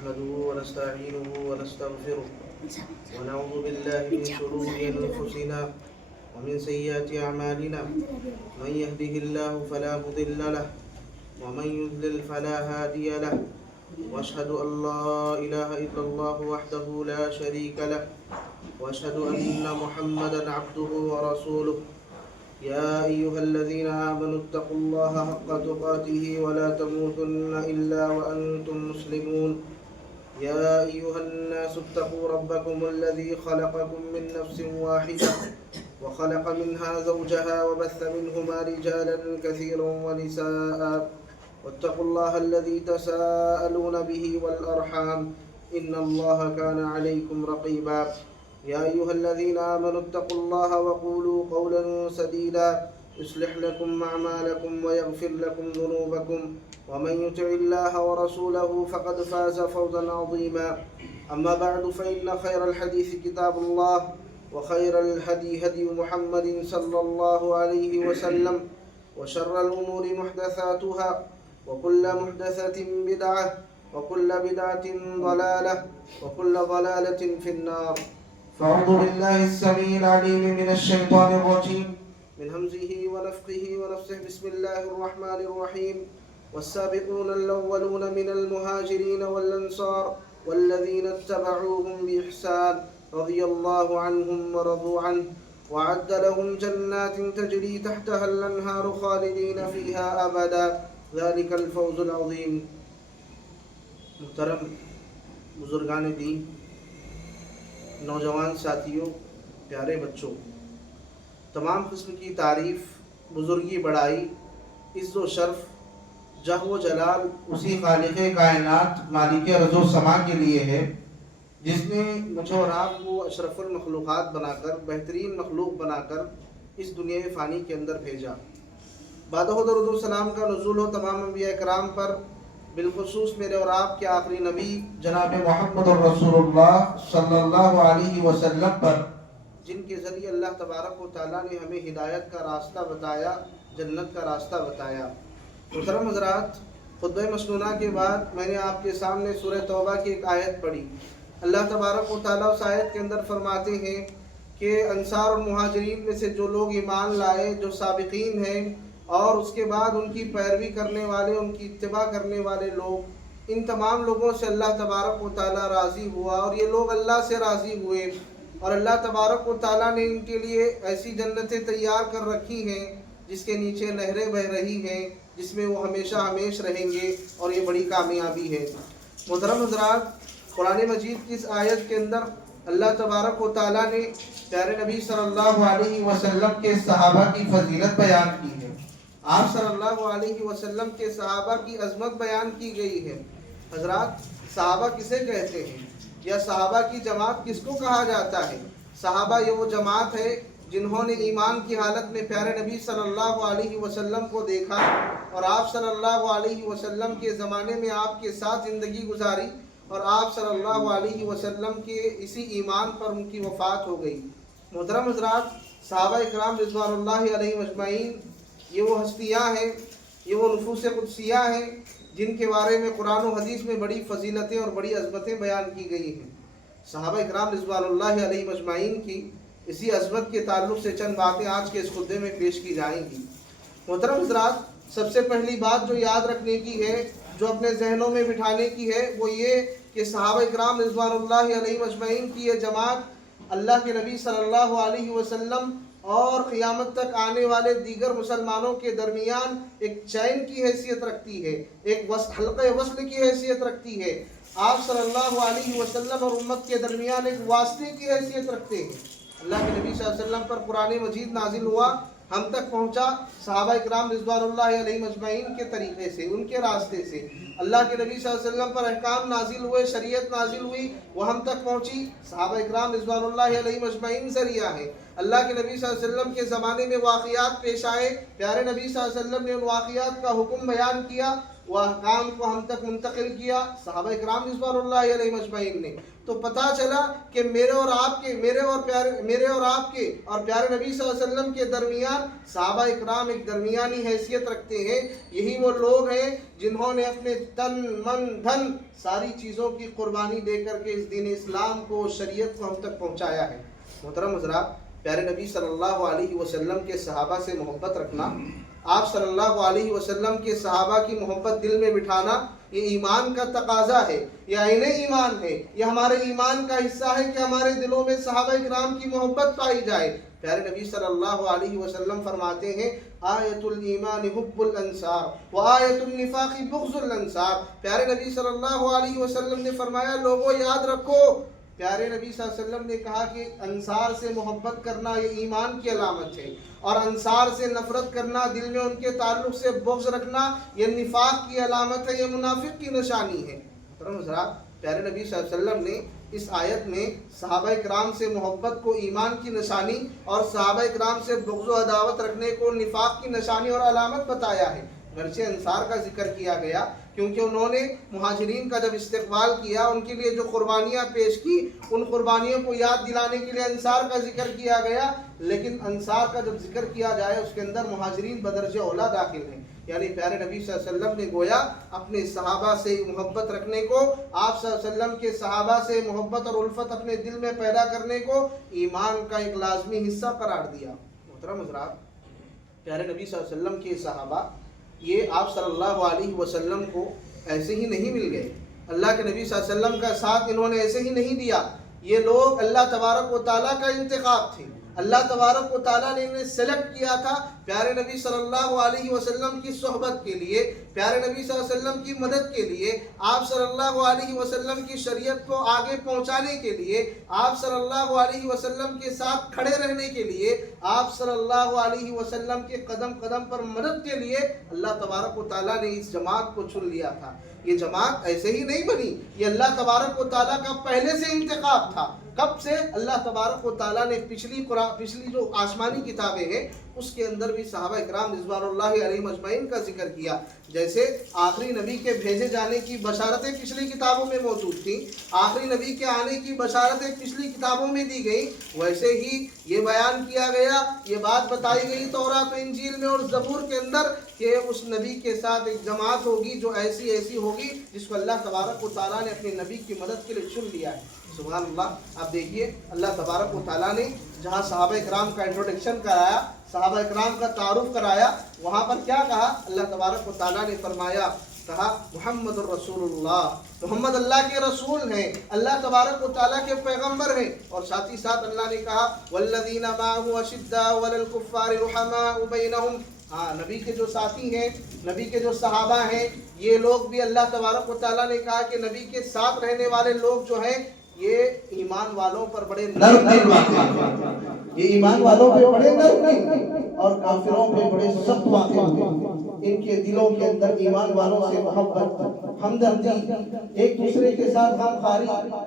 نحمده ونستعينه ونستغفره ونعوذ بالله من شرور أنفسنا ومن سيئات أعمالنا من يهده الله فلا مضل له ومن يضلل فلا هادي له وأشهد أن لا إله إلا الله وحده لا شريك له وأشهد أن محمدا عبده ورسوله يا أيها الذين آمنوا اتقوا الله حق تقاته ولا تموتن إلا وأنتم مسلمون يا أيها الناس اتقوا ربكم الذي خلقكم من نفس واحدة وخلق منها زوجها وبث منهما رجالا كثيرا ونساء واتقوا الله الذي تساءلون به والأرحام إن الله كان عليكم رقيبا يا أيها الذين آمنوا اتقوا الله وقولوا قولا سديدا يصلح لكم أعمالكم ويغفر لكم ذنوبكم ومن يطع الله ورسوله فقد فاز فوزا عظيما أما بعد فإن خير الحديث كتاب الله وخير الهدي هدي محمد صلى الله عليه وسلم وشر الأمور محدثاتها وكل محدثة بدعة وكل بدعة ضلالة وكل ضلالة في النار. فأعوذ بالله السميع العليم من الشيطان الرجيم من همزه ونفخه ونفسه. بسم الله الرحمن الرحيم. والسابقون الأولون من المهاجرين والأنصار والذين اتبعوهم بإحسان رضي الله عنهم ورضوا عنه وأعد لهم جنات تجري تحتها الأنهار خالدين فيها أبدا ذلك الفوز العظيم. محترم بزرگان دین، نوجوان ساتھیوں، پیارے بچوں، تمام قسم کی تعریف، بزرگی، بڑائی، عز و شرف، جہ و جلال اسی خالق کائنات، مالک ارض و سما کے لیے ہے جس نے مجھے اور آپ کو اشرف المخلوقات بنا کر، بہترین مخلوق بنا کر اس دنیا فانی کے اندر بھیجا. بعد درود و سلام کا نزول ہو تمام انبیاء کرام پر، بالخصوص میرے اور آپ کے آخری نبی جناب محمد رسول اللہ صلی اللہ علیہ وسلم پر، جن کے ذریعے اللہ تبارک و تعالیٰ نے ہمیں ہدایت کا راستہ بتایا، جنت کا راستہ بتایا. محترم حضرات، خطبہ مسنونہ کے بعد میں نے آپ کے سامنے سورہ توبہ کی ایک آیت پڑھی. اللہ تبارک و تعالیٰ اس آیت کے اندر فرماتے ہیں کہ انصار اور مہاجرین میں سے جو لوگ ایمان لائے، جو سابقین ہیں، اور اس کے بعد ان کی پیروی کرنے والے، ان کی اتباع کرنے والے لوگ، ان تمام لوگوں سے اللہ تبارک و تعالیٰ راضی ہوا اور یہ لوگ اللہ سے راضی ہوئے. اور اللہ تبارک و تعالیٰ نے ان کے لیے ایسی جنتیں تیار کر رکھی ہیں جس کے نیچے نہریں بہہ رہی ہیں، جس میں وہ ہمیشہ ہمیش رہیں گے، اور یہ بڑی کامیابی ہے. محترم حضرات، قرآن مجید کی اس آیت کے اندر اللہ تبارک و تعالیٰ نے پیارے نبی صلی اللہ علیہ وسلم کے صحابہ کی فضیلت بیان کی ہے. آپ صلی اللہ علیہ وسلم کے صحابہ کی عظمت بیان کی گئی ہے. حضرات، صحابہ کسے کہتے ہیں یا صحابہ کی جماعت کس کو کہا جاتا ہے؟ صحابہ یہ وہ جماعت ہے جنہوں نے ایمان کی حالت میں پیارے نبی صلی اللہ علیہ وسلم کو دیکھا اور آپ صلی اللہ علیہ وسلم کے زمانے میں آپ کے ساتھ زندگی گزاری، اور آپ صلی اللہ علیہ وسلم کے اسی ایمان پر ان کی وفات ہو گئی. محترم حضرات، صحابہ اکرام رضوان اللہ علیہ اجمعین یہ وہ ہستیاں ہیں، یہ وہ نفوس قدسیہ ہیں جن کے بارے میں قرآن و حدیث میں بڑی فضیلتیں اور بڑی عظمتیں بیان کی گئی ہیں. صحابہ اکرام رضوان اللہ علیہ اجمعین کی اسی عظمت کے تعلق سے چند باتیں آج کے اس خطبے میں پیش کی جائیں گی. محترم حضرات، سب سے پہلی بات جو یاد رکھنے کی ہے، جو اپنے ذہنوں میں بٹھانے کی ہے، وہ یہ کہ صحابہ اکرام رضوان اللہ علیہ اجمعین کی یہ جماعت اللہ کے نبی صلی اللہ علیہ وسلم اور قیامت تک آنے والے دیگر مسلمانوں کے درمیان ایک چین کی حیثیت رکھتی ہے، ایک حلقہ وصل کی حیثیت رکھتی ہے. آپ صلی اللہ علیہ وسلم اور امت کے درمیان ایک واسطے کی حیثیت رکھتے ہیں. اللہ کے نبی صلی اللہ علیہ وسلم پر قرآن مجید نازل ہوا، ہم تک پہنچا صحابہ اکرام رضوان اللہ علیہ مجمعین کے طریقے سے، ان کے راستے سے. اللہ کے نبی صلی اللہ علیہ وسلم پر احکام نازل ہوئے، شریعت نازل ہوئی، وہ ہم تک پہنچی صحابہ اکرام رضوان اللہ علیہ مجمعین ذریعہ ہے. اللہ کے نبی صلی اللہ علیہ وسلم کے زمانے میں واقعات پیش آئے، پیارے نبی صلی اللہ علیہ وسلم نے ان واقعات کا حکم بیان کیا، وہ احکام کو ہم تک منتقل کیا صحابہ کرام رضوان اللہ علیہ مجمعین نے، تو پتہ چلا کہ میرے اور آپ کے اور پیارے نبی صلی اللہ علیہ وسلم کے درمیان صحابہ اکرام ایک درمیانی حیثیت رکھتے ہیں۔ یہی وہ لوگ ہیں جنہوں نے اپنے تن من دھن ساری چیزوں کی قربانی دے کر کے اس دین اسلام کو، شریعت کو ہم تک پہنچایا ہے۔ محترم حضرات، پیارے نبی صلی اللہ علیہ وسلم کے صحابہ سے محبت رکھنا، آپ صلی اللہ علیہ وسلم کے صحابہ کی محبت دل میں بٹھانا، یہ ایمان کا تقاضا ہے، یہ عین ایمان ہے، یہ ہمارے ایمان کا حصہ ہے کہ ہمارے دلوں میں صحابہ کرام کی محبت پائی جائے۔ پیارے نبی صلی اللہ علیہ وسلم فرماتے ہیں آیت الایمان حب الانصار و آیت النفاق بغض الانصار۔ پیارے نبی صلی اللہ علیہ وسلم نے فرمایا لوگوں یاد رکھو، پیارے نبی صلی اللہ علیہ وسلم نے کہا کہ انصار سے محبت کرنا یہ ایمان کی علامت ہے، اور انصار سے نفرت کرنا، دل میں ان کے تعلق سے بغض رکھنا، یہ نفاق کی علامت ہے، یہ منافق کی نشانی ہے۔ محترم حضرات، پیارے نبی صلی اللہ علیہ وسلم نے اس آیت میں صحابہ کرام سے محبت کو ایمان کی نشانی اور صحابہ کرام سے بغض و عداوت رکھنے کو نفاق کی نشانی اور علامت بتایا ہے۔ گرچہ انصار کا ذکر کیا گیا کیونکہ انہوں نے مہاجرین کا جب استقبال کیا، ان کے لیے جو قربانیاں پیش کی، ان قربانیوں کو یاد دلانے کے لیے انصار کا ذکر کیا گیا، لیکن انصار کا جب ذکر کیا جائے اس کے اندر مہاجرین بدرجہ اولا داخل ہیں۔ یعنی پیارے نبی صلی اللہ علیہ وسلم نے گویا اپنے صحابہ سے محبت رکھنے کو، آپ صلی اللہ علیہ وسلم کے صحابہ سے محبت اور الفت اپنے دل میں پیدا کرنے کو ایمان کا ایک لازمی حصہ قرار دیا۔ محترم حضرات، پیارے نبی صلی اللہ علیہ وسلم کے صحابہ یہ آپ صلی اللہ علیہ وسلم کو ایسے ہی نہیں مل گئے، اللہ کے نبی صلی اللہ علیہ وسلم کا ساتھ انہوں نے ایسے ہی نہیں دیا، یہ لوگ اللہ تبارک و تعالیٰ کا انتخاب تھے، اللہ تبارک و تعالیٰ نے انہیں سلیکٹ کیا تھا پیارے نبی صلی اللہ علیہ وسلم کی صحبت کے لیے، پیارے نبی صلی اللہ علیہ وسلم کی مدد کے لیے، آپ صلی اللہ علیہ وسلم کی شریعت کو آگے پہنچانے کے لیے، آپ صلی اللہ علیہ وسلم کے ساتھ کھڑے رہنے کے لیے، آپ صلی اللہ علیہ وسلم کے قدم قدم پر مدد کے لیے اللہ تبارک و تعالیٰ نے اس جماعت کو چن لیا تھا۔ یہ جماعت ایسے ہی نہیں بنی، یہ اللہ تبارک و تعالیٰ کا پہلے سے انتخاب تھا۔ کب سے؟ اللہ تبارک و تعالیٰ نے پچھلی جو آسمانی کتابیں ہیں اس کے اندر بھی صحابہ اکرام رضوان اللہ علیہ مجمعین کا ذکر کیا۔ جیسے آخری نبی کے بھیجے جانے کی بشارتیں پچھلی کتابوں میں موجود تھیں، آخری نبی کے آنے کی بشارتیں پچھلی کتابوں میں دی گئیں، ویسے ہی یہ بیان کیا گیا، یہ بات بتائی گئی تورات و انجیل میں اور زبور کے اندر کہ اس نبی کے ساتھ ایک جماعت ہوگی جو ایسی ہوگی جس کو اللہ تبارک و تعالیٰ نے اپنے نبی کی مدد کے لیے چن لیا ہے۔ سبحان اللہ۔ اب دیکھیے اللہ تبارک و تعالیٰ نے جہاں صحابہ اکرام کا انٹروڈکشن کرایا، صحابہ اکرام کا تعارف کرایا، وہاں پر کیا کہا؟ اللہ تبارک و تعالیٰ نے فرمایا، کہا محمد الرسول اللہ، محمد اللہ کے رسول ہیں، اللہ تبارک و تعالیٰ کے پیغمبر ہیں، اور ساتھ ہی ساتھ اللہ نے کہا والذین معه اشداء علی الکفار رحماء بینہم۔ ہاں، نبی کے جو ساتھی ہیں، نبی کے جو صحابہ ہیں، یہ لوگ بھی اللہ تبارک و تعالیٰ نے کہا کہ نبی کے ساتھ رہنے والے لوگ جو ہیں یہ ایمان والوں پر بڑے نرم دل واقع ہیں، یہ ایمان والوں پہ بڑے نرم دل اور کافروں پہ بڑے سخت واقع ہوئے۔ ان کے دلوں کے اندر ایمان والوں سے محبت، ہمدردی، ایک دوسرے کے ساتھ غمخواری،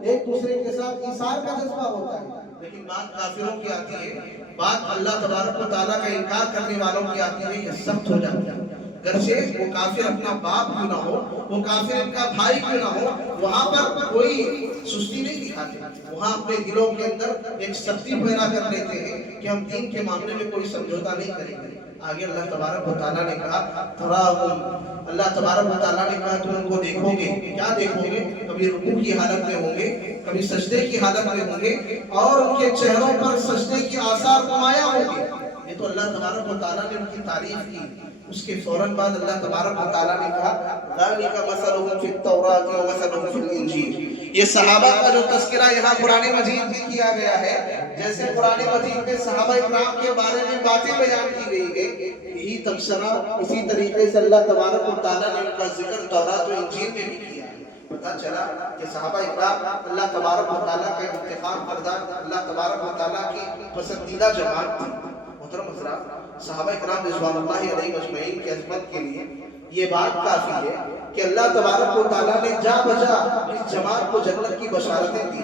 ایک دوسرے کے ساتھ ایثار کا جذبہ ہوتا ہے۔ لیکن بات کافروں کی آتی ہے، بات اللہ تبارک و تعالیٰ کا انکار کرنے والوں کی آتی ہے، یہ سخت ہو جاتی ہے۔ گرچہ وہ کافر اپنا باپ کیوں نہ ہو، وہ کافر ان کا بھائی کیوں نہ ہو، وہاں پر کوئی سستی نہیں دکھاتے، وہاں اپنے دلوں کے اندر ایک سختی پیدا کر لیتے ہیں کہ ہم دین کے معاملے میں کوئی سمجھوتا نہیں کریں گے۔ آگے اللہ تبارک و تعالیٰ نے کہا تراہم، اللہ تبارک و تعالیٰ نے کہا تم ان کو دیکھو گے، کیا دیکھو گے؟ کبھی رکوع کی حالت میں ہوں گے، کبھی سجدے کی حالت میں ہوں گے، اور ان کے چہروں پر سجدے کے آثار نمایاں ہوں گے۔ یہ تو اللہ تبارک و تعالیٰ نے ان کی تعریف کی۔ اس کے فوراً بعد اللہ تبارک و تعالیٰ نے کہا ذَلِكَ مَثَلُهُمْ فِي التَّوْرَاةِ وَمَثَلُهُمْ فِي الْإِنْجِيلِ۔ یہ صحابہ کا جو تذکرہ یہاں قرآن مجید میں کیا گیا ہے، جیسے قرآن مجید میں صحابہ اکرام کے بارے میں باتیں بیان کی گئی ہیں، یہی تبصرہ اسی طریقے سے اللہ تبارک و تعالیٰ نے ان کا ذکر تورات و انجیل میں بھی کیا ہے۔ پتہ چلا کہ صحابہ اکرام اللہ تبارک و تعالیٰ کا انتخاب کردہ، اللہ تبارک و تعالیٰ کی پسندیدہ جماعت تھی۔ محترم حضرات، صحابہ اکرام رضوان اللہ علیہ مجمعین کی عظمت کے لیے یہ بات کافی ہے کہ اللہ تبارک و تعالیٰ نے جا بجا اس جماعت کو جنت کی بشارتیں دی۔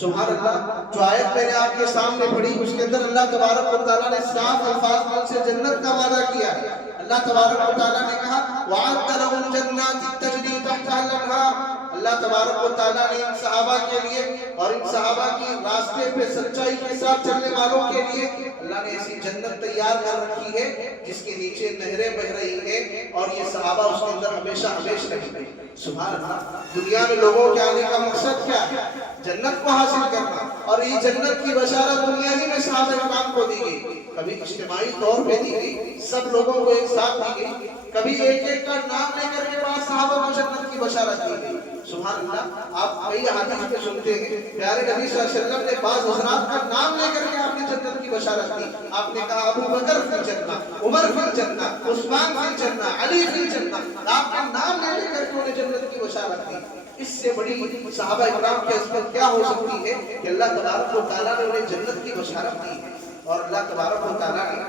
سبحان اللہ، جو آیت میں نے آپ کے سامنے پڑھی اس کے اندر اللہ تبارک و تعالیٰ نے صاف الفاظ سے جنت کا وعدہ کیا ہے۔ اللہ تبارک و تعالیٰ نے کہا وَعَدَّ لَهُمْ جَنَّاتٍ تَجْرِي تَحْتَهَا الْأَنْهَارُ، اللہ تبارک و تعالیٰ نے ان صحابہ کے لیے اور ان صحابہ کی راستے پہ سچائی کے ساتھ چلنے والوں کے لیے اللہ نے ایسی جنت تیار کر رکھی ہے جس کے نیچے نہریں بہ رہی ہیں اور یہ صحابہ اس کے اندر ہمیشہ ہمیشہ رہیں گے۔ سبحان اللہ۔ دنیا میں لوگوں کے آنے کا مقصد کیا ہے؟ جنت کو حاصل کرنا، اور یہ جنت کی بشارت دنیا ہی میں صحابہ کرام کو دی گئی، کبھی اجتماعی طور پہ دی گئی، سب لوگوں کو ایک ساتھ دی گئی، کبھی ایک ایک کا نام لے کر کے بعد صحابہ کو جنت کی بشارت دی گئی۔ سبحان اللہ۔ آپ کئی حدیث میں سنتے ہیں پیارے نبی صلی اللہ علیہ وسلم نے بعض حضرات کا نام لے کر کے آپ نے جنت کی بشارت دی۔ آپ نے کہا ابو بکر فی الجنہ، عمر فی الجنہ، عثمان فی الجنہ، علی فی الجنہ، آپ نے نام لے کر کے انہیں جنت کی بشارت دی۔ اس سے بڑی صحابہ اکرام کی عظمت کیا ہو سکتی ہے کہ اللہ تبارک و تعالیٰ نے انہیں جنت کی بشارت دی ہے، اور اللہ تبارک و تعالیٰ نے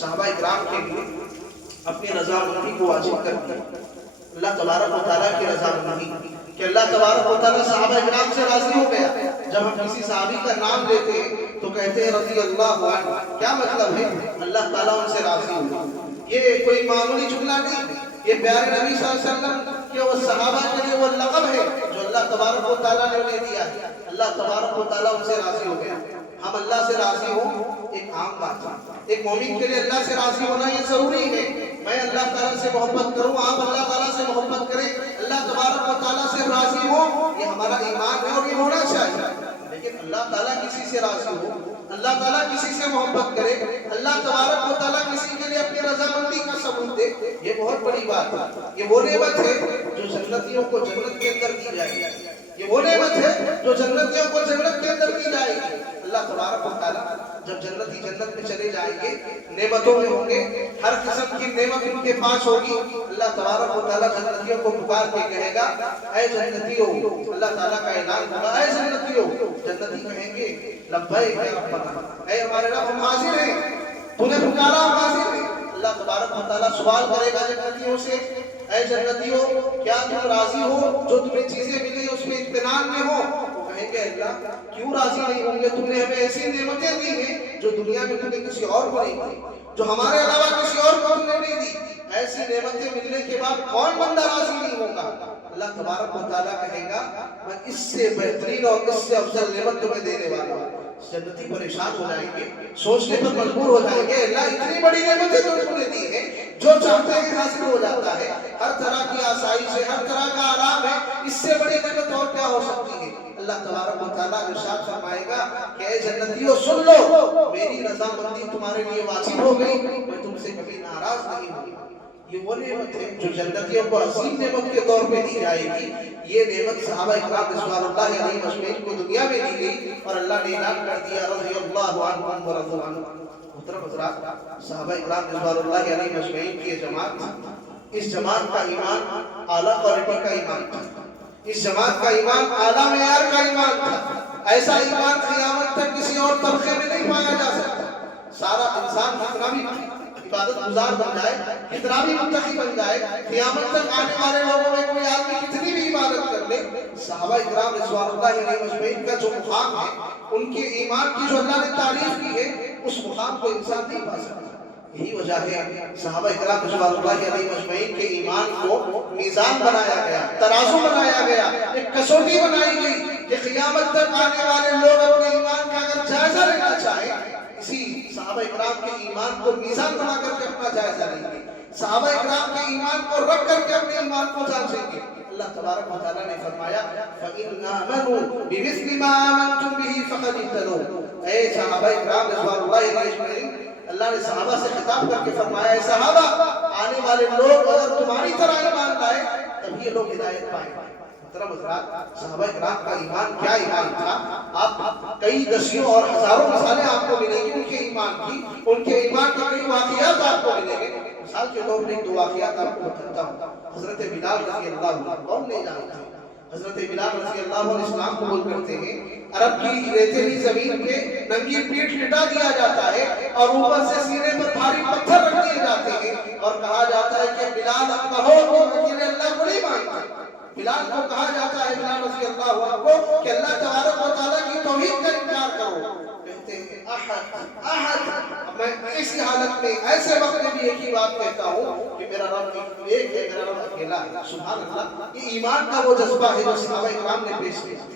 صحابہ اکرام کے لیے اپنی رضامندی کو واجب کر دیا۔ اللہ تبارک و تعالیٰ کی رضامندی کہ اللہ تبارک و تعالیٰ صحابہ اکرام سے راضی ہو گیا۔ جب ہم کسی صحابی کا نام لیتے ہیں تو کہتے ہیں رضی اللہ عنہ، کیا مطلب ہے؟ اللہ تعالیٰ ان سے راضی ہو۔ یہ کوئی معمولی جملہ نہیں، یہ پیارے نبی صلی اللہ علیہ وسلم کہ وہ صحابہ کے لیے وہ لقب ہے جو اللہ تبارک و تعالیٰ نے انہیں دیا ہے۔ اللہ تبارک و تعالیٰ ان سے راضی ہو گیا۔ ہم اللہ سے راضی ہوں ایک عام بات ہے، ایک مومن کے لیے اللہ سے راضی ہونا یہ ضروری ہے۔ میں اللہ تعالیٰ سے محبت کروں، آپ اللہ تعالیٰ سے محبت کریں، اللہ تبارک و تعالیٰ سے راضی ہو، یہ ہمارا ایمان ہے اور یہ ہونا چاہیے۔ لیکن اللہ تعالیٰ کسی سے راضی ہو، اللہ تعالیٰ کسی سے محبت کرے، اللہ تبارک و تعالیٰ کسی کے لیے اپنی رضامندی کا ثبوت دے، یہ بہت بڑی بات ہے۔ یہ وہ نعمت ہے جو جنتیوں کو جنت کے اندر دی جائے گی، یہ وہ نعمت ہے جو جنتیوں کو جنت کے اندر دی جائے گی۔ اللہ تبارک و تعالیٰ جب جنتی جنت میں چلے جائیں گے، نعمتوں میں ہوں گے، ہر قسم کی نعمت ان کے پاس ہوگی، اللہ تبارک و تعالیٰ جنتیوں کو پکار کے کہے گا اے جنتیوں، اللہ تعالیٰ کا اعلان ہوگا اے جنتیوں، جنتی کہیں گے لبیک یا ربنا، اے ہمارے رب ہم حاضر ہیں، تو نے پکارا ہم حاضر ہیں۔ اللہ تبارک و تعالیٰ سوال کرے گا جنتیوں سے اے جنتیوں کیا تم راضی ہو جو تمہیں چیزیں ملی اس میں اطمینان میں ہو؟ کہیں گے اللہ کیوں راضی نہیں ہوں گے، تم نے ہمیں ایسی نعمتیں دی ہیں جو دنیا میں تم نے کسی اور کو نہیں دی، جو ہمارے علاوہ کسی اور کو تم نے نہیں دی، ایسی نعمتیں ملنے کے بعد کون بندہ راضی نہیں ہوگا؟ اللہ تبارک و تعالیٰ کہے گا میں اس سے بہترین اور اس سے افضل نعمت تمہیں دینے والا ہوں۔ جنتی پریشان ہو جائیں گے، سوچنے پر مجبور ہو جائیں گے اللہ اتنی بڑی نعمتیں تو تم نے دی ہیں، جو چاہتے ہیں حاصل ہو جاتا ہے، ہر طرح کی آسائش ہے، ہر طرح کا آرام ہے، اس سے بڑی نعمت اور کیا ہو سکتی ہے؟ اللہ تبارک و تعالیٰ ارشاد فرمائے گا کہ اے جنتیوں سن لو، میری رضامندی تمہارے لیے واجب ہو گئی، میں تم سے کبھی ناراض نہیں ہوں۔ یہ وہ نعمت ہے جو جنتیوں کو عظیم نعمت کے طور پہ دی جائے گی۔ یہ نعمت صحابہ اکرام رضوان اللہ علیہ اجمعین کو دنیا میں دی گئی اور اللہ نے اعلان کر دیا رضی اللہ عنہم ورضوا عنہ۔ محترم حضرات، صحابہ اکرام رضوان اللہ علیہ اجمعین کی جماعت، اس جماعت کا ایمان اعلیٰ کوالٹی کا ایمان تھا، اس جماعت کا ایمان اعلیٰ معیار کا ایمان تھا۔ ایسا ایمان قیامت تک کسی اور طبقے میں نہیں پایا جا سکتا۔ سارا انسان کتنا بھی عبادت گزار بن جائے، کتنا بھی متقی بن جائے، قیامت تک آنے والے لوگوں میں کوئی آدمی کتنی بھی عبادت کر لے، صحابہ اکرام رضوان اللہ علیہ اجمعین کا جو مقام ہے، ان کے ایمان کی جو اللہ نے تعریف کی ہے، اس مقام کو انسان نہیں پا سکتا۔ یہی وجہ ہے صحابہ اکرام رضوان اللہ علیہ اجمعین کے ایمان کو میزان بنایا گیا، ترازو بنایا گیا، ایک کسوٹی بنائی گئی کہ قیامت تک آنے والے لوگ اپنے ایمان کا اگر جائزہ لینا چاہیں، اسی صحابہ اکرام کے ایمان کو میزان بنا کر کے اپنا جائزہ لیں گے، صحابہ اکرام کے ایمان کو رکھ کر کے اپنے ایمان کو جانچیں گے۔ اللہ تبارک و تعالیٰ نے فرمایا فَإِنْ آمَنُوا بِمِثْلِ مَا آمَنْتُمْ بِهِ فَقَدِ اهْتَدَوْا۔ اے صحابہ اکرام رضوان اللہ علیہ اجمعین، اللہ نے صحابہ سے خطاب کر کے فرمایا اے صحابہ، آنے والے لوگ اگر تمہاری طرح ایمان لائے تب یہ لوگ ہدایت پائیں گے۔ محترم حضرات، صحابہ اکرام کا ایمان کیا ایمان تھا؟ آپ کئی دسیوں اور ہزاروں مثالیں آپ کو ملیں گی ان کے ایمان کی، ان کے ایمان کے کئی واقعات آپ کو ملیں گے۔ مثال کے طور پر ایک دو واقعات آپ کو بتاتا ہوں۔ حضرت بلال رضی اللہ عنہ، کون نہیں جانتا؟ حضرت بلال رضی اللہ عنہ اسلام قبول کرتے ہیں، عرب کی ریتیلی زمین پہ ننگی پیٹھ لٹا دیا جاتا ہے اور اوپر سے سینے پر بھاری پتھر رکھ دیے جاتے ہیں اور کہا جاتا ہے کہ بلال اب کہو تو وکیل اللہ کو نہیں مانتا۔ بلال کو کہا جاتا ہے، بلال رضی اللہ عنہ کو، کہ اللہ تبارک و تعالیٰ کی توحید کا انکار کرو۔ کہتے ہیں احد احد. میں ایسی حالت میں ایسے وقت میں بھی ایک ہی بات کہتا ہوں کہ میرا رب ایک ہے, میرا رب اکیلا ہے. سبحان اللہ, یہ ایمان کا وہ جذبہ ہے جو صحابہ کرام نے پیش کیا.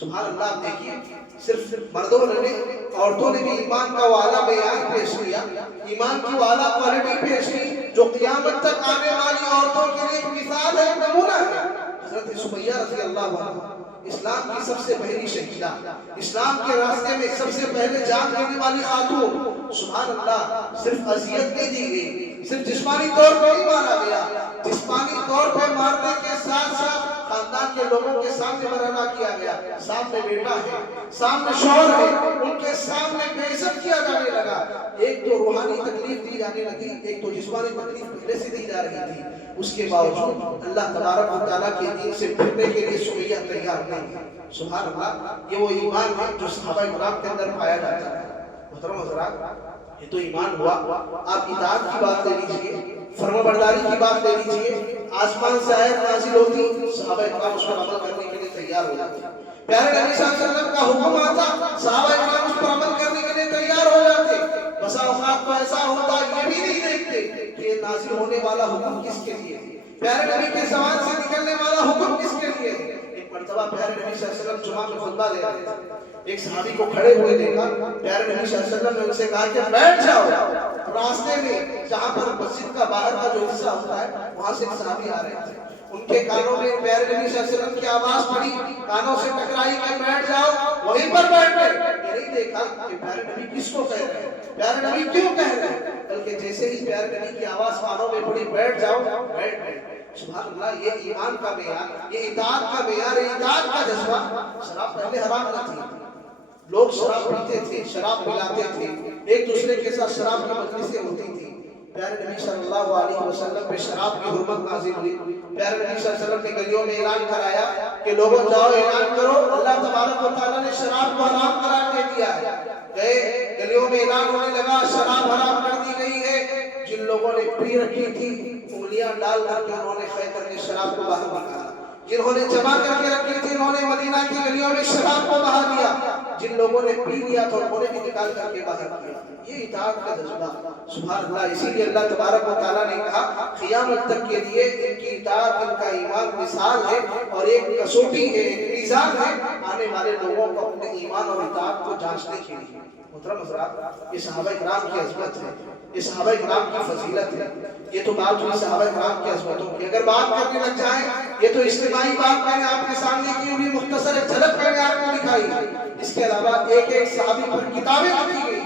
سبحان اللہ. آپ دیکھیے صرف مردوں نے نہیں, عورتوں نے بھی ایمان کا وہ اعلیٰ معیار پیش کیا, ایمان کی وہ اعلیٰ کوالٹی پیش کی جو قیامت تک آنے والی عورتوں کے لیے ایک مثال ہے, نمونہ ہے. حضرت سمیہ رضی اللہ عنہ, اسلام کی سب سے پہلی شہیدہ, اسلام کے راستے میں سب سے پہلے جان دینے والی خاتون. سبحان اللہ. صرف اذیت نہیں دی گئی, صرف جسمانی طور پر نہیں مارا گیا, جسمانی طور پر مارنے کے ساتھ ساتھ خاندان کے لوگوں کے سامنے برہنہ کیا گیا. سامنے بیٹا ہے, سامنے شوہر ہے, ان کے سامنے بے عزت کیا جانے لگا. ایک تو روحانی تکلیف دی جانے لگی, ایک تو جسمانی تکلیف پہلے سے دی جا رہی تھی. اس کے باوجود اللہ تبارک و تعالیٰ کے دین سے پھرنے کے لیے سمیہ تیار نہیں ہے. سبحان اللہ. یہ وہ ایمان ہے جو صحابہ کرام کے اندر پایا جاتا ہے. محترم حضرات, یہ تو ایمان ہوا. آپ اطاعت کی بات لے لیجئے, فرما برداری کی بات لے لیجئے. آسمان سے آیت نازل ہوتی, صحابہ کرام اس پر عمل کرنے کے لیے تیار ہو جاتے. پیارے نبی صلی اللہ علیہ وسلم کا حکم آتا, صحابہ کرام اس پر عمل کرنے کے لیے تیار ہو جاتے. بسا اوقات تو ایسا ہوتا یہ بھی نہیں دیکھتے کہ یہ نازل ہونے والا حکم کس کے لیے, پیارے نبی کے زبان سے نکلنے والا حکم کس کے لیے. ایک مرتبہ پیارے نبی صلی اللہ علیہ وسلم جمعہ میں خطبہ دے رہے تھے, ایک صحابی کو کھڑے ہوئے دیکھا. پیارے نبی صلی اللہ علیہ وسلم نے ان سے کہا کہ بیٹھ جاؤ. راستے میں جہاں پر مسجد کا باہر کا جو حصہ ہوتا ہے وہاں سے ایک صحابی آ رہے تھے. ان کے کانوں میں پیارے نبی صلی اللہ علیہ وسلم کی آواز پڑی, کانوں سے ٹکرائی کہ بیٹھ جاؤ, وہیں پر بیٹھ گئے. یہ نہیں دیکھا کہ پیارے نبی کس کو کہہ رہے ہیں, پیارے نبی کیوں کہہ رہے ہیں, بلکہ جیسے ہی پیارے نبی کی آواز کانوں میں پڑی بیٹھ جاؤ, بیٹھ گئے. سبحان اللہ. یہ ایمان کا معیار, یہ اطاعت کا معیار, یہ اطاعت کا جذبہ. شراب پہلے حرام نہ تھی, لوگ شراب پیتے تھے, شراب پلاتے تھے, ایک دوسرے کے ساتھ شراب کی مجلسیں ہوتی تھی. پیارے نبی صلی اللہ علیہ وسلم پہ شراب کی حرمت نازل ہوئی. پیارے نبی صلی اللہ علیہ وسلم نے گلیوں میں اعلان کرایا کہ لوگوں جاؤ اعلان کرو, اللہ تبارک و تعالیٰ نے شراب کو حرام قرار دے دیا ہے. گئے, گلیوں میں اعلان ہونے لگا شراب حرام کر دی گئی ہے. جن لوگوں نے پی رکھی تھی انگلیاں ڈال کر کے انہوں نے خے کر کے شراب کو باہر نکالا. جنہوں نے جمع کر کے رکھی تھی انہوں نے مدینہ کی گلیوں میں شراب کو بہا دیا. جن لوگوں نے پی لیا تھا انہوں نے بھی نکال کر کے باہر کیا. یہ اطاعت کا جذبہ. سبحان اللہ. اسی لیے اللہ تبارک و تعالیٰ نے کہا قیامت تک کے لیے ان کی اطاعت, ان کا ایمان مثال ہے اور ایک کسوٹی ہے, ایک میزان ہے آنے والے لوگوں کو اپنے ایمان اور اطاعت کو جانچنے کے لیے. محترم حضرات, یہ صحابہ کرام کی عظمت ہے, یہ صحابہ کرام کی فضیلت ہے. یہ تو بات ہوئی صحابہ کرام کی عظمتوں کی. اگر بات کرنے لگ جائیں, یہ تو اجتماعی بات میں نے آپ کے سامنے کی ہوئی, مختصر ایک جھلک میں نے آپ کو دکھائی. اس کے علاوہ ایک ایک صحابی پر کتابیں لکھی گئی,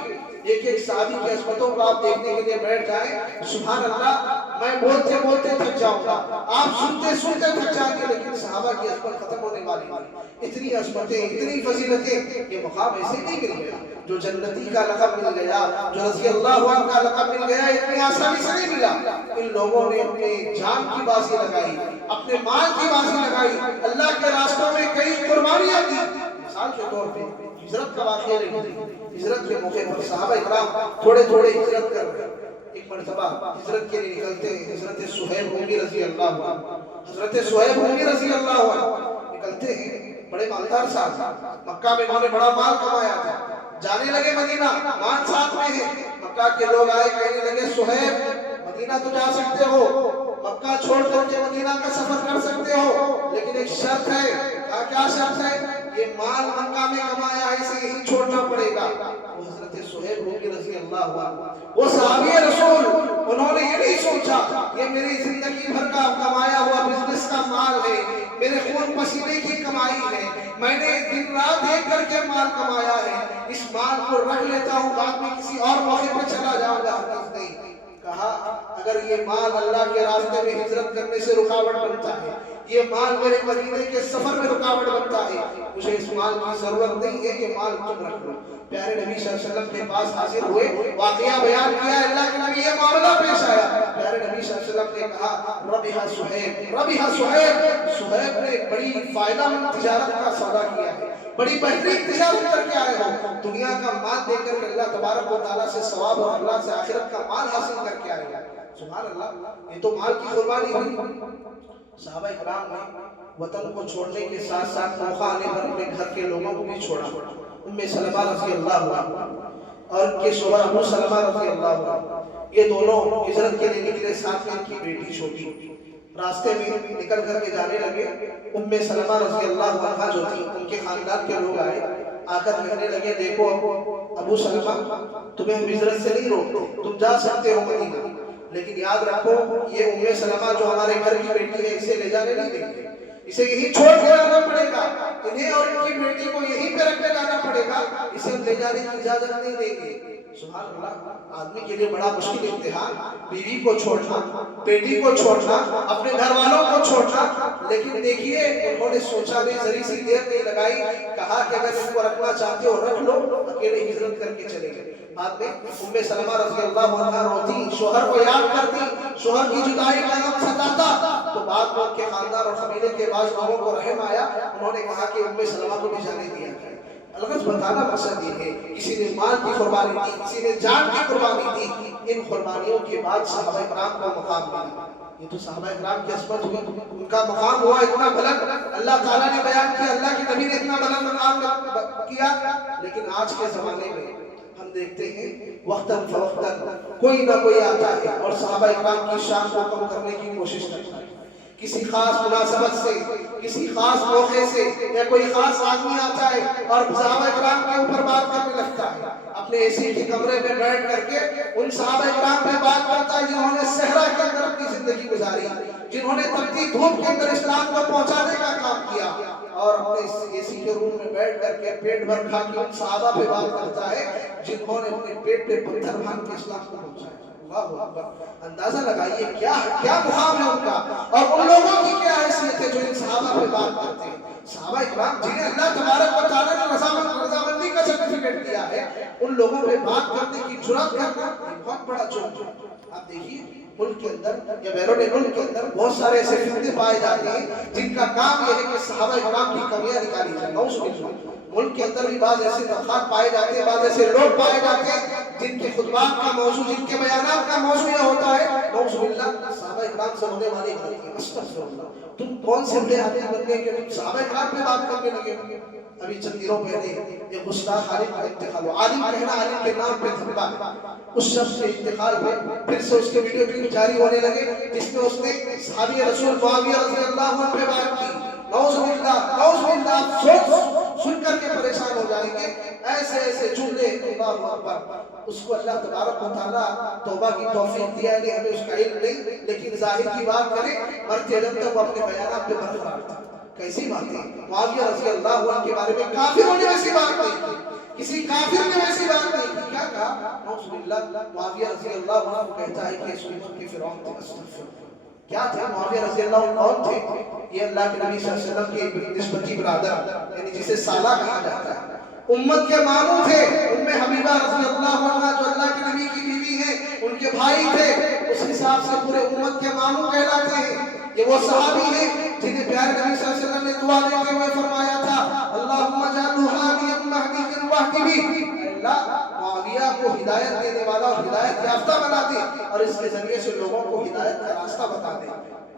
ایک ایک صحابی کی عظمتوں کو آپ دیکھنے کے لیے بیٹھ جائیں. سبحان اللہ. میں بولتے بولتے تھک جاؤں گا, آپ سنتے سنتے تھک جائیں گے, لیکن صحابہ کی عظمت ختم ہونے والی نہیں. اتنی عظمتیں, اتنی فضیلتیں, یہ مقام ایسے نہیں مل گیا. جو جنتی کا لقب مل گیا, جو رضی اللہ عنہ کا لقب مل گیا, اتنی آسانی سے نہیں ملا. ان لوگوں نے اپنے جان کی بازی لگائی, اپنے مال کی بازی لگائی, اللہ کے راستوں میں کئی قربانیاں دی. مثال کے طور پہ ہجرت کا واقعہ لے لیجیے. ہجرت کے موقع پر صحابہ کرام تھوڑے تھوڑے ہجرت کر رہے. ایک مرتبہ ہجرت کے لیے نکلتے ہیں. حضرت صہیب رومی رضی اللہ عنہ, حضرت صہیب رومی رضی اللہ عنہ نکلتے ہیں. بڑے مالدار صاحب, مکہ میں انہوں نے بڑا مال کمایا تھا. جانے لگے مدینہ, مان ساتھ میں ہے. مکہ کے لوگ آئے, کہنے لگے صہیب مدینہ تو جا سکتے ہو, مکہ چھوڑ کر کے مدینہ کا سفر کر سکتے ہو, لیکن ایک شرط ہے. کیا شرط ہے؟ یہ مال مکہ میں کمایا ہے اسے یہی چھوڑنا پڑے گا. وہ حضرت صہیب رومی رضی اللہ عنہ, وہ صحابی رسول, انہوں نے یہ نہیں سوچا یہ میری زندگی بھر کا کمایا ہوا بزنس کا مال ہے, میرے خون پسینے کی کمائی ہے, میں نے دن رات ایک کر کے مال کمایا ہے, اس مال کو رکھ لیتا ہوں, بعد میں کسی اور موقع پہ چلا جاؤں گا. نہیں. کہا اگر یہ مال اللہ کے راستے میں ہجرت کرنے سے رکاوٹ بنتا ہے, یہ مال میرے مدینے کے سفر میں رکاوٹ بنتا ہے, مجھے اس مال کی ضرورت نہیں ہے, یہ مال تم رکھ لو. پیارے نبی صلی اللہ علیہ وسلم کے پاس حاضر ہوئے, واقعہ بیان کیا. اللہ کے نبی یہ معاملہ پیش آیا. پیارے نبی صلی اللہ علیہ وسلم نے کہا ربح صہیب, ربح صہیب, صہیب نے بڑی فائدہ مند تجارت کا سودا کیا ہے, بڑی بہترین تجارت کر کے آئے ہو. دنیا کا مال دے کر کے اللہ تبارک و تعالیٰ سے ثواب اور اللہ سے آخرت کا مال حاصل کر کے آئے گا. سبحان اللہ. یہ تو مال کی قربانی ہوئی. صحابہ کرام نے وطن کو چھوڑنے کے ساتھ ساتھ موقع آنے پر اپنے گھر کے لوگوں کو بھی چھوڑا. ام سلمہ رضی اللہ عنہ اور ان کے شوہر ابو سلمہ رضی اللہ عنہ، یہ دونوں ہجرت کے لیے نکلے، ساتھ میں ان کی بیٹی چھوٹی، راستے میں نکل کر کے جانے لگے۔ ام سلمہ رضی اللہ عنہ جو تھی، ان کے خاندان کے لوگ آئے، آ کر کہنے لگے دیکھو ابو سلمہ، تمہیں ہم ہجرت سے نہیں روکتے، تم جا سکتے ہو مدینہ، لیکن یاد رکھو یہ ام سلمہ جو ہمارے گھر کی بیٹی ہے، اسے لے جانے نہیں دیں گے، اسے یہی چھوڑ کے جانا پڑے گا، انہیں اور ان کی بیٹی کو یہیں پہ رکھ کے جانا پڑے گا، اسے ہم لے جانے کی اجازت نہیں دیں گے۔ سبحان اللہ، آدمی کے لیے بڑا مشکل امتحان، بیوی کو چھوڑنا، بیٹی کو چھوڑنا، اپنے گھر والوں کو چھوڑنا، لیکن دیکھیے انہوں نے سوچا نہیں، ذری سی دیر نہیں لگائی، کہا کہ اگر اس کو رکھنا چاہتے ہو رکھ لو، اکیلے ہجرت کر کے چلے گئے۔ بعد میں ام سلمہ رضی اللہ عنہ روتی، شوہر کو یاد کرتی، شوہر کی جدائی کا غم ستاتا، تو بعد میں ان کے خاندان اور قبیلے کے بعض لوگوں کو رحم آیا، انہوں نے کہا کہ ام سلمہ کو بھی جانے دیا جائے۔ الغرض بتانا مقصد یہ ہے، کسی نے مال کی قربانی دی، کسی نے جان کی قربانی دی، ان قربانیوں کے بعد صحابہ کرام کو مقام ملا۔ یہ تو صحابہ کرام کی عصمت ہوئی، ان کا مقام ہوا اتنا بلند، اللہ تعالیٰ نے بیان کیا، اللہ کے نبی نے اتنا بلند مقام کیا۔ لیکن آج کے زمانے میں ہم دیکھتے ہیں وقتاً فوقتاً کوئی نہ کوئی آتا ہے اور صحابہ کرام کی شان کو کم کرنے کی کوشش کرتا ہے، کسی خاص مناسبت سے، کسی خاص موقع سے، یا کوئی خاص آدمی آتا ہے اور صحابہ کرام کے اوپر بات کرنے لگتا ہے، اپنے اے سی کے کمرے میں بیٹھ کر کے ان صحابہ کرام پہ بات کرتا ہے جنہوں نے صحرا کے اندر اپنی زندگی گزاری، جنہوں نے تپتی دھوپ کے اندر اسلام کو پہنچانے کا کام کیا، اور اپنے اے سی کے روم میں بیٹھ کر کے پیٹ بھر کھا کے ان صحابہ پہ بات کرتا ہے جنہوں نے اپنے پیٹ پہ پتھر مار کے اسلام کو پہنچایا۔ اللہ اکبر، اندازہ لگائیے کیا مقام ہے ان کا، اور ان لوگوں کی کیا حیثیت ہے جو ان صحابہ پہ بات کرتے ہیں۔ صحابہ اکرام جنہیں اللہ تبارک و تعالیٰ نے رضامندی کا سرٹیفکیٹ دیا ہے، ان لوگوں پہ بات کرنے کی جرات کرنا بہت بڑا جرم ہے۔ آپ دیکھیے ملک کے اندر یا بیرون ملک کے اندر بہت سارے ایسے فتنے پائے جاتے ہیں جن کا کام یہ ہے کہ صحابہ اکرام کی کمیاں نکالی جائیں۔ نعوذ باللہ، ملک کے اندر بھی بعض ایسے طبقات پائے جاتے ہیں، بعض ایسے لوگ پائے جاتے ہیں جن کے خطبات کا موضوع، جن کے بیانات کا موضوع یہ ہوتا ہے نعوذ باللہ صحابہ اکرام سے ہونے والی غلطی۔ استغفر اللہ، تم کون سے بڑے آدمی بن گئے کہ تم صحابہ اکرام پہ بات کرنے لگے؟ ابھی چند دنوں پہلے یہ گستاخ عالم کا انتقال ہوا، عالم کہنا عالم کے نام پہ دھبا ہے، اس شخص کے انتقال پہ پھر سے اس کے ویڈیو کلپ جاری ہونے لگے جس میں اس نے صحابی رسول معاویہ رضی اللہ عنہ پہ بات کی۔ نعوذ باللہ، نعوذ باللہ، آپ سن کر کے پریشان ہو جائیں گے، ایسے ایسے جملے، اللہ اکبر۔ اس کو اللہ تبارک و تعالیٰ توبہ کی توفیق دیا ہے، ہمیں اس کا علم نہیں، لیکن ظاہر کی بات کریں مرتے دم تک وہ اپنے بیانات پہ برقرار تھا۔ کیسی بات ہے، معاویہ رضی اللہ عنہ کے بارے میں کافروں نے ویسی بات نہیں کی، کسی کافر نے ویسی بات نہیں کی۔ کیا کہا؟ نعوذ باللہ، معاویہ رضی اللہ عنہ کو کہتا ہے کہ سلیمان کے فرعون تھے۔ استغفر، کیا تھے معاویہ رضی اللہ عنہ؟ کون تھے؟ یہ اللہ کے نبی صلی اللہ علیہ وسلم کے نسبتی برادر، یعنی جسے سالہ کہا جاتا ہے، امت کے ماموں تھے۔ ام حبیبہ رضی اللہ عنہ جو اللہ کے نبی کی بیوی ہیں، ان کے بھائی تھے، اس حساب سے پورے امت کے ماموں کہلاتے ہیں۔ یہ وہ صحابی ہیں جنہیں پیارے نبی صلی اللہ علیہ وسلم نے دعا دیتے ہوئے فرمایا تھا اللہم اجعلہ ہادیا مہدیا واہد بہ، اللہ معاویہ کو ہدایت دینے والا اور ہدایت یافتہ بنا دے اور اس کے ذریعے سے لوگوں کو ہدایت کا راستہ بتا دے۔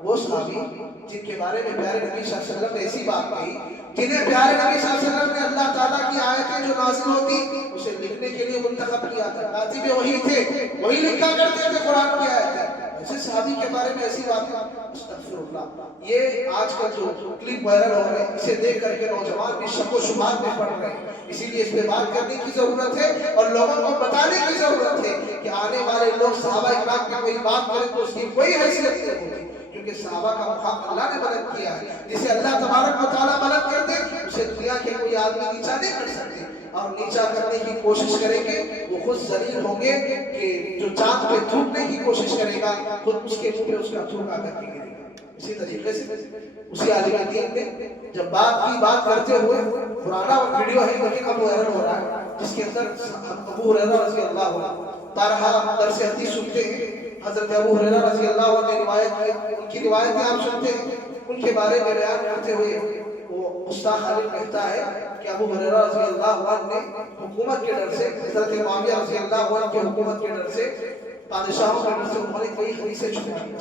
وہ صحابی جن کے بارے میں پیارے نبی صلی اللہ علیہ وسلم نے ایسی بات کہی، جنہیں پیارے نبی صلی اللہ علیہ وسلم نے اللہ تعالیٰ کی آیتیں جو نازل ہوتی اسے لکھنے کے لیے منتخب کیا تھا، کاتب وہی تھے، وہی لکھا کرتے تھے قرآن کی آیتیں، ایسے صحابی کے بارے میں ایسی بات ہے۔ استغفر اللہ، یہ آج کل جو کلپ وائرل ہو رہے ہیں اسے دیکھ کر کے نوجوان بھی شک و شبہات میں پڑ رہے ہیں، اسی لیے اس پہ بات کرنے کی ضرورت ہے اور لوگوں کو بتانے کی ضرورت ہے کہ آنے والے لوگ صحابہ اکرام کی کوئی بات کریں تو اس کی کوئی حیثیت نہیں ہوگی، کیونکہ صحابہ کا مقام اللہ نے بلند کیا ہے، جسے اللہ تبارک و تعالیٰ بلند کر دے اسے دنیا کے کوئی آدمی نیچا نہیں کر سکتے، اور نیچا کرنے کی کوشش کریں گے وہ خود ذلیل ہوں گے کہ جو چاند پہ تھوکنے کی کوشش کرے گا خود اس کے منہ پہ اس کا تھوک آ کر کے گرے گا۔ اسی طریقے سے اسی عالم دین نے جب بات کرتے ہوئے پرانا ویڈیو ہے لیکن اب وائرل ہو رہا ہے جس کے اندر ابو ہریرہ رضی اللہ عنہ بارہا درس حدیث سنتے ہیں، حضرت ابو ہریرہ رضی اللہ عنہ نے روایت کی، ان کی روایتیں آپ سنتے ہیں، ان کے بارے میں بیان کرتے ہوئے وہ گستاخ عالم کہتا ہے کہ ابو ہریرہ رضی اللہ عنہ نے حکومت کے ڈر سے، حضرت معاویہ رضی اللہ عنہ کی حکومت کے ڈر سے، بادشاہوں کے ڈر سے انہوں نے کئی حدیثیں چھپائی۔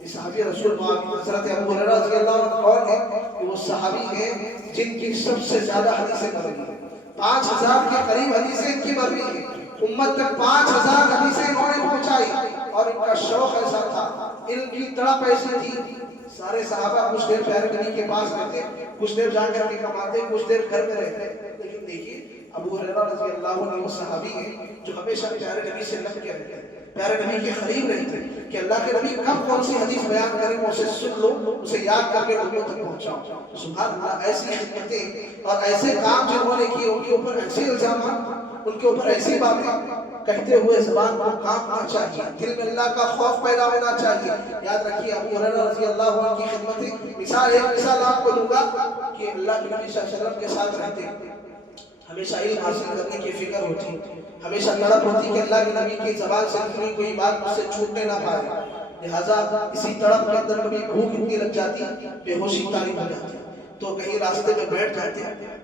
یہ صحابی رسول حضرت ابو ہریرہ رضی اللہ عنہ کون ہے؟ وہ صحابی ہیں جن کی سب سے زیادہ حدیثیں مروی ہیں، 5000 کے قریب حدیثیں ان کی مروی ہیں، امت تک 5000 حدیثیں انہوں نے پہنچائی، اور ان کا شوق ایسا تھا، علم کی تڑپ ایسی تھی، سارے صحابہ کچھ دیر پیارے نبی کے پاس رہتے، کچھ دیر جا کر کے کماتے، کچھ دیر گھر میں رہتے۔ لیکن دیکھیے ابو ہریرہ رضی اللہ عنہ وہ صحابی ہیں جو ہمیشہ پیارے نبی سے لگ کے رہتے، پیارے نبی کے قریب رہتے کہ اللہ کے نبی کب کون سی حدیث بیان کریں وہ اسے سن لو، اسے یاد کر کے لوگوں تک پہنچاؤ۔ سبحان اللہ، ایسی خدمتیں اور ایسے کام جنہوں نے کیے، ان کے اوپر ایسے الزامات، ان کے اوپر ایسی باتیں کہتے ہوئے زبان کو کانپنا چاہیے، دل میں اللہ کا خوف پیدا ہونا چاہیے۔ یاد رکھیے ابو ہریرہ رضی اللہ عنہ کی خدمتیں، ایک مثال آپ کو دوں گا کہ اللہ کے نبی صلی اللہ علیہ وسلم کے ساتھ رہتے، ہمیشہ علم حاصل کرنے کی فکر ہوتی، ہمیشہ تڑپ ہوتی کہ اللہ کے نبی کی زبان سے اتنی کوئی بات مجھ سے چھوٹنے نہ پائے، لہٰذا اسی تڑپ کے اندر کبھی بھوک اتنی لگ جاتی، بے ہوشی طاری ہو جاتی، تو کہیں راستے میں بیٹھ جاتے،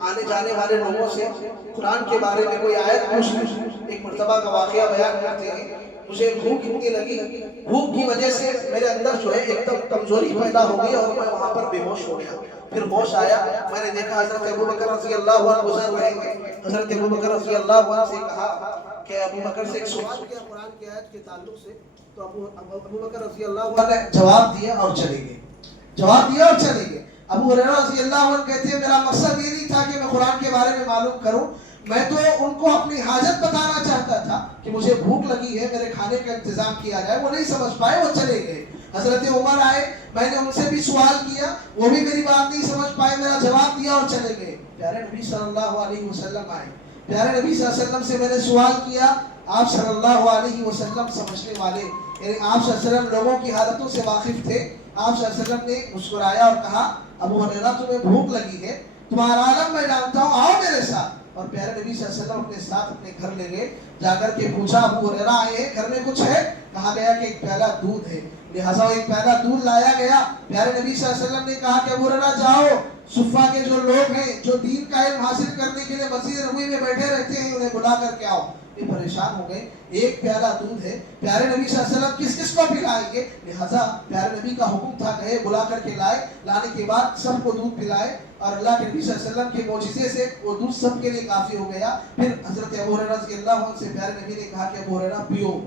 آنے جانے والے لوگوں سے قرآن کے بارے میں کوئی آیت پوچھ لیں۔ ایک مرتبہ کا واقعہ بیان کرتے ہیں، مجھے بھوک اتنی لگی، بھوک کی وجہ سے میرے اندر جو ہے ایک دم کمزوری پیدا ہو گئی اور میں وہاں پر بے ہوش ہو گیا۔ پھر ہوش آیا، میں نے دیکھا حضرت ابو بکر رضی اللہ عنہ گزر رہے ہیں۔ حضرت ابو بکر رضی اللہ عنہ سے کہا کہ ابو بکر سے ایک سوال کیا قرآن کی آیت کے تعلق سے، تو ابو بکر رضی اللہ عنہ نے جواب دیا اور چلے گئے، جواب دیا اور چلے گئے۔ ابو ہریرہ رضی اللہ عنہ کہتے ہیں میرا مقصد یہ نہیں تھا کہ میں قرآن کے بارے میں معلوم کروں، میں تو ان کو اپنی حاجت بتانا چاہتا تھا کہ مجھے بھوک لگی ہے، میرے کھانے کا انتظام کیا جائے۔ وہ نہیں سمجھ پائے، وہ چلے گئے۔ حضرت عمر آئے، میں نے ان سے بھی سوال کیا، وہ بھی میری بات نہیں سمجھ پائے، میرا جواب دیا اور چلے گئے۔ پیارے نبی صلی اللہ علیہ وسلم آئے، پیارے نبی صلی اللہ علیہ وسلم سے میں نے سوال کیا، آپ صلی اللہ علیہ وسلم سمجھنے والے، یعنی آپ صلی اللہ علیہ وسلم لوگوں کی حالتوں سے واقف تھے۔ آپ صلی اللہ علیہ وسلم نے مسکرایا اور کہا ابو ہریرہ تمہیں بھوک لگی ہے، تمہارا عالم میں جانتا ہوں، آؤ میرے ساتھ۔ اور پیارے نبی صلی اللہ علیہ وسلم اپنے ساتھ اپنے گھر لے گئے، جا کر کے پوچھا ابو ہریرہ آئے ہیں، گھر میں کچھ ہے؟ کہا گیا کہ ایک پیالہ دودھ ہے، لہٰذا ایک پیالہ دودھ لایا گیا۔ پیارے نبی صلی اللہ علیہ وسلم نے کہا کہ ابو ہریرہ جاؤ، صفہ کے جو لوگ ہیں جو دین کا علم حاصل کرنے کے لیے مسجد نبوی میں بیٹھے رہتے ہیں، انہیں بلا کر کے آؤ۔ یہ پریشان ہو گئے، ایک پیالہ دودھ ہے، پیارے نبی صلی اللہ علیہ وسلم کس کس کو پلائیں گے؟ لہٰذا پیارے نبی کا حکم تھا، گئے بلا کر کے لائے، لانے کے بعد سب کو دودھ پلائے، اور اللہ کے نبی صلی اللہ علیہ وسلم کے معجزے سے وہ دودھ سب کے لیے کافی ہو گیا۔ پھر حضرت ابو ہریرہ رضی اللہ عنہ سے پیارے نبی نے کہا کہ ابو ہریرہ پیو،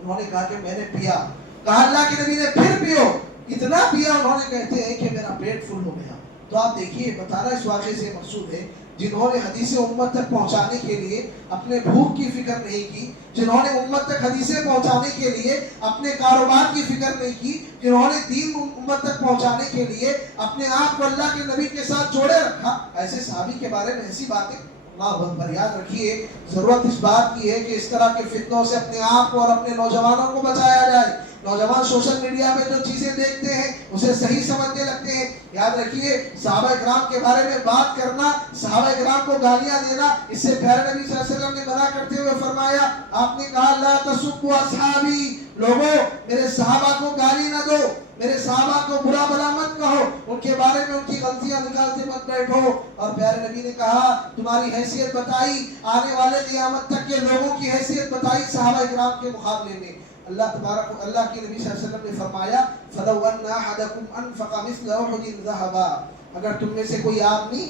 انہوں نے کہا کہ میں نے پیا، کہا اللہ کے نبی نے پھر پیو، اتنا پیا انہوں نے کہتے ہیں کہ میرا پیٹ فل ہو گیا۔ تو آپ دیکھیے، بتانا اس واقعے سے مقصود ہے، جنہوں نے حدیث امت تک پہنچانے کے لیے اپنے بھوک کی فکر نہیں کی، جنہوں نے امت تک حدیثیں پہنچانے کے لیے اپنے کاروبار کی فکر نہیں کی، جنہوں نے دین امت تک پہنچانے کے لیے اپنے آپ کو اللہ کے نبی کے ساتھ جوڑے رکھا، ایسے صحابی کے بارے میں ایسی باتیں اللہ اکبر۔ یاد رکھیے، ضرورت اس بات کی ہے کہ اس طرح کے فتنوں سے اپنے آپ کو اور اپنے نوجوانوں کو بچایا جائے۔ نوجوان سوشل میڈیا پہ جو چیزیں دیکھتے ہیں اسے صحیح سمجھنے لگتے ہیں۔ یاد رکھیے، صحابہ کرام کے بارے میں بات کرنا، صحابہ کرام کو گالیاں دینا، اس سے پیارے نبی صلی اللہ علیہ وسلم نے منع کرتے ہوئے فرمایا، آپ نے کہا لا تسبوا اصحابی، لوگوں میرے صحابہ کو گالی نہ دو، میرے صحابہ کو برا بھلا مت کہو، ان کے بارے میں ان کی غلطیاں نکالتے مت بیٹھو۔ اور پیارے نبی نے کہا تمہاری حیثیت بتائی، آنے والے قیامت تک کے لوگوں کی حیثیت بتائی صحابہ کرام کے مقابلے میں۔ اللہ تبارک اللہ کے نبی صلی اللہ علیہ وسلم نے فرمایا فَلَوْ أَنَّ أَحَدَكُمْ أَنفَقَ مِثْلَ أُحُدٍ ذَهَبًا، اگر تم میں سے کوئی آدمی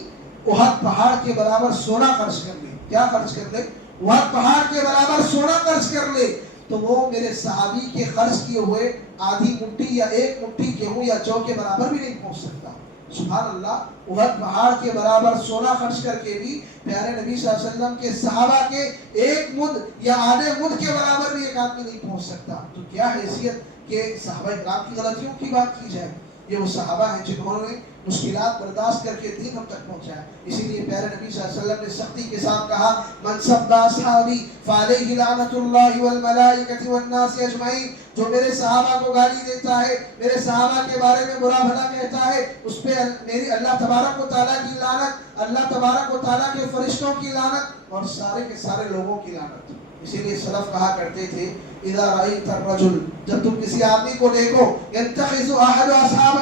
احد پہاڑ کے برابر سونا خرچ کر لے، کیا خرچ کر لے؟ احد پہاڑ کے برابر سونا خرچ کر لے، تو وہ میرے صحابی کے خرچ کیے ہوئے آدھی مٹھی یا ایک مٹھی گیہوں یا جو کے برابر بھی نہیں پہنچ سکتا۔ سبحان اللہ، احد پہاڑ کے برابر سونا خرچ کر کے بھی پیارے نبی صلی اللہ علیہ وسلم کے صحابہ کے ایک مد یا آدھے مد کے برابر بھی ایک آدمی نہیں پہنچ سکتا، تو کیا حیثیت کہ صحابہ کرام کی غلطیوں کی بات کی جائے۔ یہ وہ صحابہ ہیں جنہوں نے مشکلات برداشت کر کے دین ہم تک پہنچایا۔ اسی لیے پیارے نبی صلی اللہ علیہ وسلم نے سختی کے ساتھ کہا من سب اصحابی فعلیہ لعنت اللہ والملائکۃ والناس اجمعین، جو میرے صحابہ کو گالی دیتا ہے، میرے صحابہ کے بارے میں برا بھلا کہتا ہے، اس پہ میری اللہ تبارک و تعالیٰ کی لعنت، اللہ تبارک و تعالیٰ کے فرشتوں کی لعنت اور سارے کے سارے لوگوں کی لعنت۔ اسی لیے سلف کہا کرتے تھے اذا رأیت الرجل، جب تم کسی آدمی کو دیکھو ينتقص احد اصحاب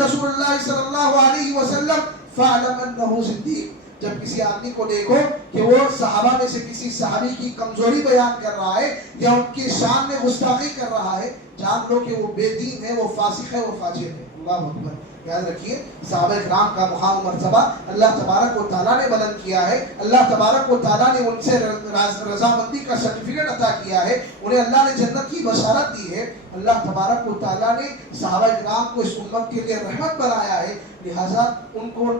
رسول اللہ صلی اللہ علیہ وسلم فاعلم انه صدیق، جب کسی آدمی کو دیکھو کہ وہ صحابہ میں سے کسی صحابی کی کمزوری بیان کر رہا ہے یا ان کی شان میں گستاخی کر رہا ہے، جان لو کہ وہ بے دین ہے، وہ فاسق ہے، وہ فاجر ہے۔ اللہ اکبر۔ یاد رکھیے صحابہ کرام کا مقام و مرتبہ اللہ تبارک و تعالیٰ نے بلند کیا ہے. اللہ تبارک و تعالیٰ نے ان سے رضامندی کا سرٹیفکیٹ عطا کیا ہے, انہیں اللہ نے جنت کی بشارت دی ہے. اللہ تبارک و تعالیٰ نے صحابہ کرام کو اس امت کے لیے رحمت بنایا ہے, لہٰذا ان کو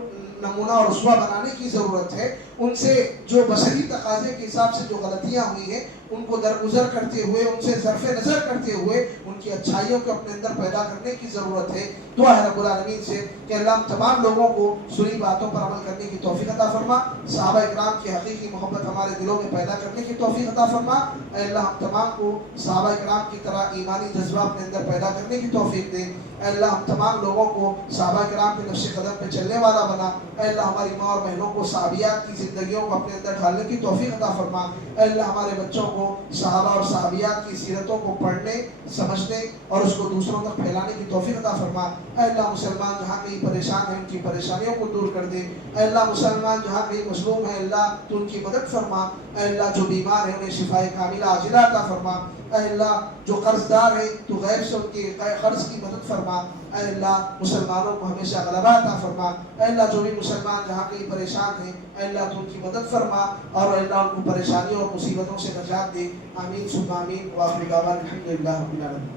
نمونہ اور اسوہ بنانے کی ضرورت ہے. ان سے جو بشری تقاضے کے حساب سے جو غلطیاں ہوئی ہیں ان کو درگزر کرتے ہوئے, ان سے صرف نظر کرتے ہوئے ان کی اچھائیوں کو اپنے اندر پیدا کرنے کی ضرورت ہے. دعا ہے رب العالمین سے کہ اللہ ہم تمام لوگوں کو سنی باتوں پر عمل کرنے کی توفیق عطا فرما, صحابہ اکرام کی حقیقی محبت ہمارے دلوں میں پیدا کرنے کی توفیق عطا فرما. اے اللہ ہم تمام کو صحابہ اکرام کی طرح ایمانی جذبہ اپنے اندر پیدا کرنے کی توفیق دے. اے اللہ ہم تمام لوگوں کو صحابہ کرام کے نقش قدم پہ چلنے والا بنا. اے اللہ ہماری ماں اور بہنوں کو صحابیات کی زندگیوں کو اپنے اندر ڈھالنے کی توفیق عطا فرما. اے اللہ ہمارے بچوں کو صحابہ اور صحابیات کی سیرتوں کو پڑھنے, سمجھنے اور اس کو دوسروں تک پھیلانے کی توفیق عطا فرما. اے اللہ مسلمان جہاں کہیں پریشان ہیں ان کی پریشانیوں کو دور کر دے. اے اللہ مسلمان جہاں کہیں مظلوم ہے اللہ تو ان کی مدد فرما. اے اللہ جو بیمار ہیں انہیں شفائے کاملہ عاجلہ عطا فرما. اے اللہ جو قرض دار ہیں تو غیر سے ان کے قرض کی مدد فرما. اے اللہ مسلمانوں کو ہمیشہ غلبہ عطا فرما. اے اللہ جو بھی مسلمان جہاں کہیں پریشان ہیں اے اللہ تو ان کی مدد فرما اور اے اللہ ان کو پریشانیوں اور مصیبتوں سے نجات دے. آمین ثم آمین. وآخر دعوانا الحمدللہ رب العالمین.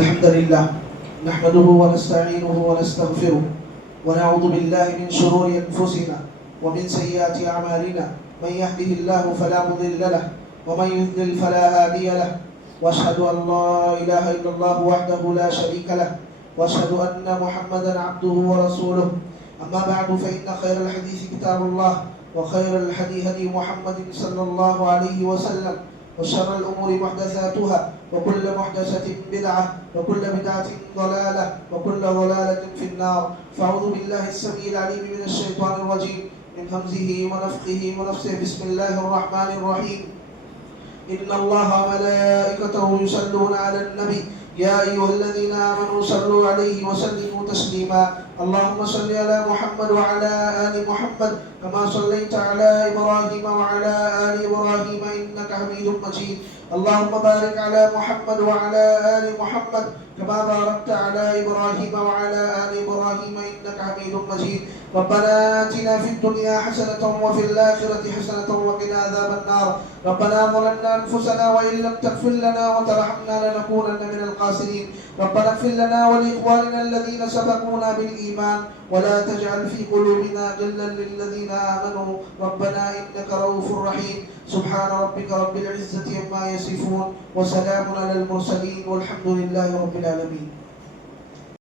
الحمدللہ نحمده ونستعینه ونستغفره ونعوذ بالله من شرور انفسنا ومن سيئات اعمالنا. من يهده الله فلا مضل له ومن يضلل فلا هادي له. واشهد ان لا اله الا الله وحده لا شريك له واشهد ان محمدا عبده ورسوله. اما بعد فان خير الحديث كتاب الله وخير الهدي هدي محمد صلى الله عليه وسلم وشر الامور محدثاتها وكل محدثة بدعة وكل بدعة ضلالة وكل ضلالة في النار. فاعوذ بالله السميع العليم من الشيطان الرجيم من همزه ونفخه ونفثه. بسم الله الرحمن الرحيم. إن الله وملائكته يصلون على النبي يا أيها الذين آمنوا صلوا عليه وسلموا تسليما. اللهم صل على محمد وعلى آل محمد كما صليت على إبراهيم وعلى آل إبراهيم إنك حميد مجيد. اللهم بارك على محمد وعلى آل محمد كما باركت على إبراهيم وعلى آل إبراهيم إنك حميد مجيد. ربنا آتنا في الدنيا حسنة وفي الآخرة حسنة وقنا عذاب النار. ربنا ظلمنا أنفسنا وإن لم تغفر لنا وترحمنا لنكونن من الخاسرين. ربنا اغفر لنا ولإخواننا الذين سبقونا بالإيمان ولا تجعل في قلوبنا غلا للذين آمنوا ربنا إنك رؤوف رحيم. سبحان ربك رب العزة عما يصفون وسلام على المرسلين والحمد لله رب العالمين.